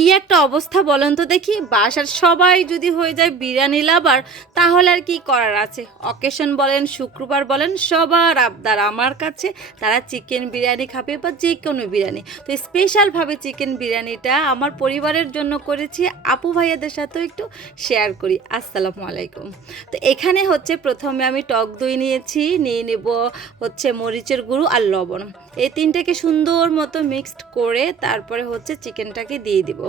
কি একটা অবস্থা বলেন তো দেখি? বাসার সবাই যদি হয়ে যায় বিরিয়ানি লাভার, তাহলে আর কি করার আছে? অকেশন বলেন, শুক্রবার বলেন, সবার আবদার আমার কাছে। তারা চিকেন বিরিয়ানি খাবে বা যে কোনো বিরিয়ানি। তো স্পেশালভাবে চিকেন বিরিয়ানিটা আমার পরিবারের জন্য করেছি। আপু ভাইয়াদের সাথেও একটু শেয়ার করি। আসসালামু আলাইকুম। তো এখানে হচ্ছে প্রথমে আমি টক দই নিয়েছি, নিয়ে নেব হচ্ছে মরিচের গুঁড়ো আর লবণ। এই তিনটাকে সুন্দর মতো মিক্সড করে তারপরে হচ্ছে চিকেনটাকে দিয়ে দিব।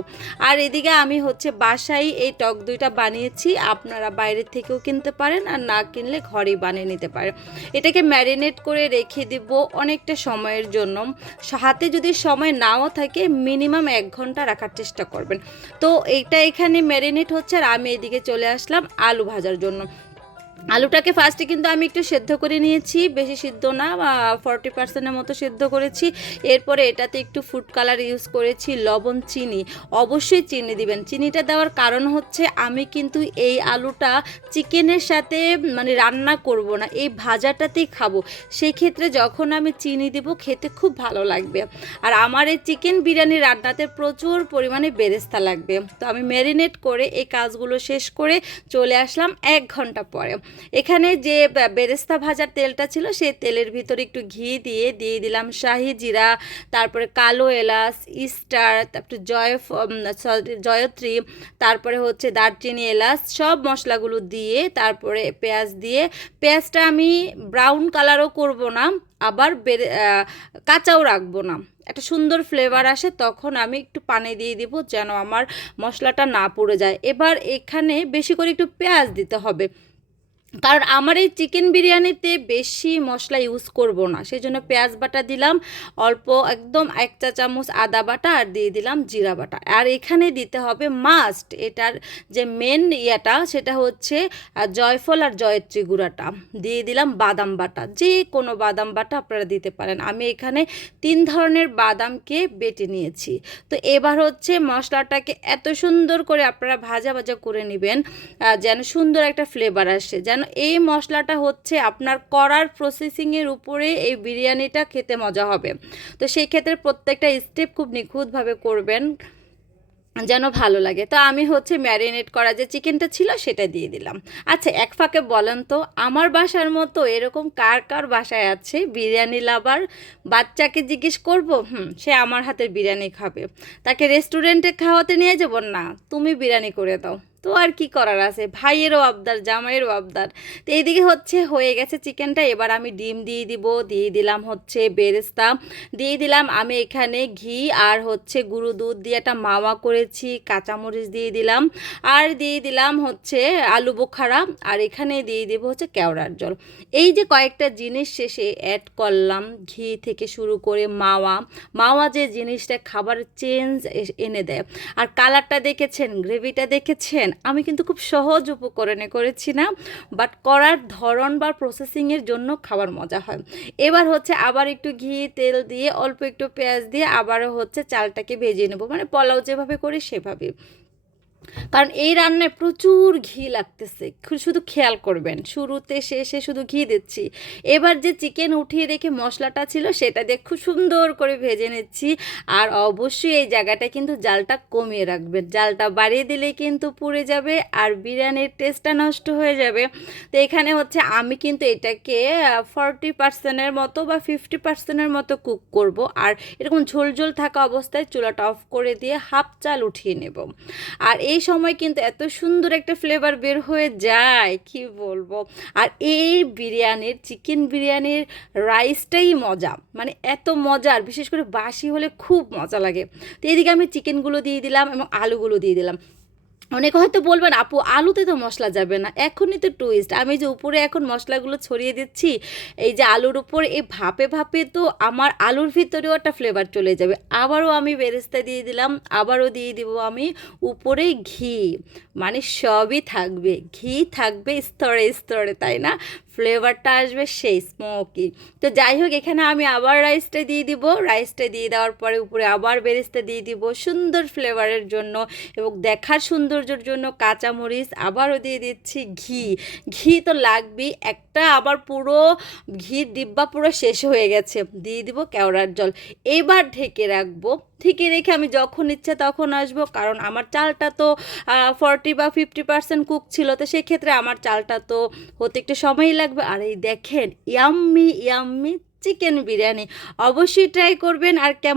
আর এদিকে আমি হচ্ছে বাসায় এই টক দইটা বানিয়েছি। আপনারা বাইরের থেকেও কিনতে পারেন আর না কিনলে ঘরেই বানিয়ে নিতে পারেন। এটাকে ম্যারিনেট করে রেখে দিব অনেকটা সময়ের জন্য। হাতে যদি সময় নাও থাকে, মিনিমাম এক ঘণ্টা রাখার চেষ্টা করবেন। তো এইটা এখানে ম্যারিনেট হচ্ছে আর আমি এদিকে চলে আসলাম আলু ভাজার জন্য। আলুটাকে ফার্স্টে কিন্তু আমি একটু সেদ্ধ করে নিয়েছি, বেশি সিদ্ধ না ফর্টি পার্সেন্টের মতো সেদ্ধ করেছি। এরপরে এটাতে একটু ফুড কালার ইউজ করেছি, লবণ, চিনি। অবশ্যই চিনি দিবেন। চিনিটা দেওয়ার কারণ হচ্ছে, আমি কিন্তু এই আলুটা চিকেনের সাথে মানে রান্না করব না, এই ভাজাটাতেই খাব। সেই ক্ষেত্রে যখন আমি চিনি দেব, খেতে খুব ভালো লাগবে। আর আমার এই চিকেন বিরিয়ানি রান্নাতে প্রচুর পরিমাণে বেরেস্তা লাগবে। তো আমি ম্যারিনেট করে এই কাজগুলো শেষ করে চলে আসলাম এক ঘণ্টা পরে। এখানে যে বেরেস্তা ভাজার তেলটা ছিল, সেই তেলের ভিতরে একটু ঘি দিয়ে দিয়ে দিলাম শাহি জিরা, তারপরে কালো এলাচ, ইস্টার, তারপরে জয় জয়ত্রী, তারপরে হচ্ছে দারচিনি এলাচ, সব মশলাগুলো দিয়ে, তারপরে পেঁয়াজ দিয়ে, পেঁয়াজটা আমি ব্রাউন কালারও করব না, আবার বেরে কাঁচাও রাখব না। একটা সুন্দর ফ্লেভার আসে, তখন আমি একটু পানি দিয়ে দিব যেন আমার মশলাটা না পুড়ে যায়। এবার এখানে বেশি করে একটু পেঁয়াজ দিতে হবে। কারণ আমার এই চিকেন বিরিয়ানিতে বেশি মশলা ইউজ করব না। সেই জন্য পেঁয়াজ বাটা দিলাম, অল্প একদম এক চা চামচ আদা বাটা আর দিয়ে দিলাম জিরা বাটা। আর এখানে দিতে হবে মাস্ট এটার যে মেন ইয়েটা সেটা হচ্ছে জয়ফল আর জয়ত্রী গুঁড়াটা। দিয়ে দিলাম বাদাম বাটা, যে কোনো বাদাম বাটা আপনারা দিতে পারেন। আমি এখানে তিন ধরনের বাদামকে বেটে নিয়েছি। তো এবার হচ্ছে মশলাটাকে এত সুন্দর করে আপনারা ভাজা ভাজা করে নেবেন যেন সুন্দর একটা ফ্লেভার আসে, যেন এই মশলাটা হচ্ছে আপনার করার প্রসেসিংয়ের উপরে এই বিরিয়ানিটা খেতে মজা হবে। তো সেই ক্ষেত্রে প্রত্যেকটা স্টেপ খুব নিখুঁতভাবে করবেন যেন ভালো লাগে। তো আমি হচ্ছে ম্যারিনেট করা যে চিকেনটা ছিল সেটা দিয়ে দিলাম। আচ্ছা এক ফাঁকে বলেন তো, আমার বাসার মতো এরকম কার কার বাসায় আছে বিরিয়ানি লাভার বাচ্চাকে জিজ্ঞেস করব, হুম, সে আমার হাতের বিরিয়ানি খাবে। তাকে রেস্টুরেন্টে খাওয়াতে নিয়ে যাব? না, তুমি বিরিয়ানি করে দাও। তো আর কি করার আছে? ভাইয়েরও আবদার, জামাইয়েরও আবদার। তো এইদিকে হচ্ছে হয়ে গেছে চিকেনটা। এবার আমি ডিম দিয়ে দিব। দিয়ে দিলাম হচ্ছে বেরেস্তা। দিয়ে দিলাম আমি এখানে ঘি আর হচ্ছে গুঁড়ো দুধ দিয়ে একটা মাওয়া করেছি, কাঁচামরিচ দিয়ে দিলাম। আর দিয়ে দিলাম হচ্ছে আলু বোখারা। আর এখানে দিয়ে দেবো হচ্ছে কেওড়ার জল। এই যে কয়েকটা জিনিস শেষে অ্যাড করলাম, ঘি থেকে শুরু করে মাওয়া। মাওয়া যে জিনিসটা খাবার চেঞ্জ এনে দেয়। আর কালারটা দেখেছেন? গ্রেভিটা দেখেছেন? আমি কিন্তু খুব সহজ উপকরণে করেছি না বাট করার ধরন বা প্রসেসিংয়ের জন্য খাবার মজা হয়। এবার হচ্ছে আবার একটু ঘি, তেল দিয়ে, অল্প একটু পেঁয়াজ দিয়ে আবারও হচ্ছে চালটাকে ভেজে নেব। মানে পোলাও যেভাবে করি সেভাবে কারণ এই রান্নায় প্রচুর ঘি লাগতেছে। শুধু খেয়াল করবেন, শুরুতে শেষে শুধু ঘি দিচ্ছি। এবার যে চিকেন উঠিয়ে রেখে মশলাটা ছিল, সেটা দিয়ে খুব সুন্দর করে ভেজে নিচ্ছি। আর অবশ্যই এই জায়গাটায় কিন্তু জালটা কমিয়ে রাখবেন। জালটা বাড়িয়ে দিলে কিন্তু পুড়ে যাবে আর বিরিয়ানির টেস্টটা নষ্ট হয়ে যাবে। তো এখানে হচ্ছে আমি কিন্তু এটাকে ফর্টি পার্সেন্টের মতো বা ফিফটি পার্সেন্টের মতো কুক করব। আর এরকম ঝোল ঝোল থাকা অবস্থায় চুলাটা অফ করে দিয়ে হাফ চাল উঠিয়ে নেব। আর এই সময় কিন্তু এত সুন্দর একটা ফ্লেভার বের হয়ে যায়, কি বলব? আর এই বিরিয়ানির চিকেন বিরিয়ানির রাইসটাই মজা মানে এত মজার বিশেষ করে বাসি হলে খুব মজা লাগে। তো এদিকে আমি চিকেনগুলো দিয়ে দিলাম এবং আলুগুলো দিয়ে দিলাম। অনেকে হয়তো বলবেন, আপু, আলুতে তো মশলা যাবে না। এখনই তো টুইস্ট আমি যে উপরে এখন মশলাগুলো ছড়িয়ে দিচ্ছি, এই যে আলুর উপর, এই ভাপে ভাপে তো আমার আলুর ভিতরেও একটা ফ্লেভার চলে যাবে। আবারও আমি বেরেস্তা দিয়ে দিলাম, আবারও দিয়ে দিব আমি উপরে ঘি। মানে সবই থাকবে। ঘি থাকবে স্তরে স্তরে, তাই না? ফ্লেভারটা আসবে সেই স্মোকি তো যাই হোক, এখানে আমি আবার রাইসটা দিয়ে দিব। রাইসটা দিয়ে দেওয়ার পরে উপরে আবার বেরেস্তা দিয়ে দিব সুন্দর ফ্লেভারের জন্য এবং দেখার সৌন্দর্যের জন্য কাঁচামরিচ আবারও দিয়ে দিচ্ছি ঘি। ঘি তো লাগবেই, একটা আবার পুরো ঘির ডিব্বা পুরো শেষ হয়ে গেছে। দিয়ে দিব কেওড়ার জল। এবার ঢেকে রাখব। থেকে রেখে আমি যখন ইচ্ছে তখন আসব, কারণ আমার চালটা তো ফর্টি বা ফিফটি পার্সেন্ট কুক ছিল, তো সেক্ষেত্রে আমার চালটা তো হতে একটু সময়ই লাগবে আর এই দেখেন ইয়াম্মি ইয়াম্মি চিকেন বিরিয়ানি। অবশ্যই ট্রাই করবেন। আর কেমন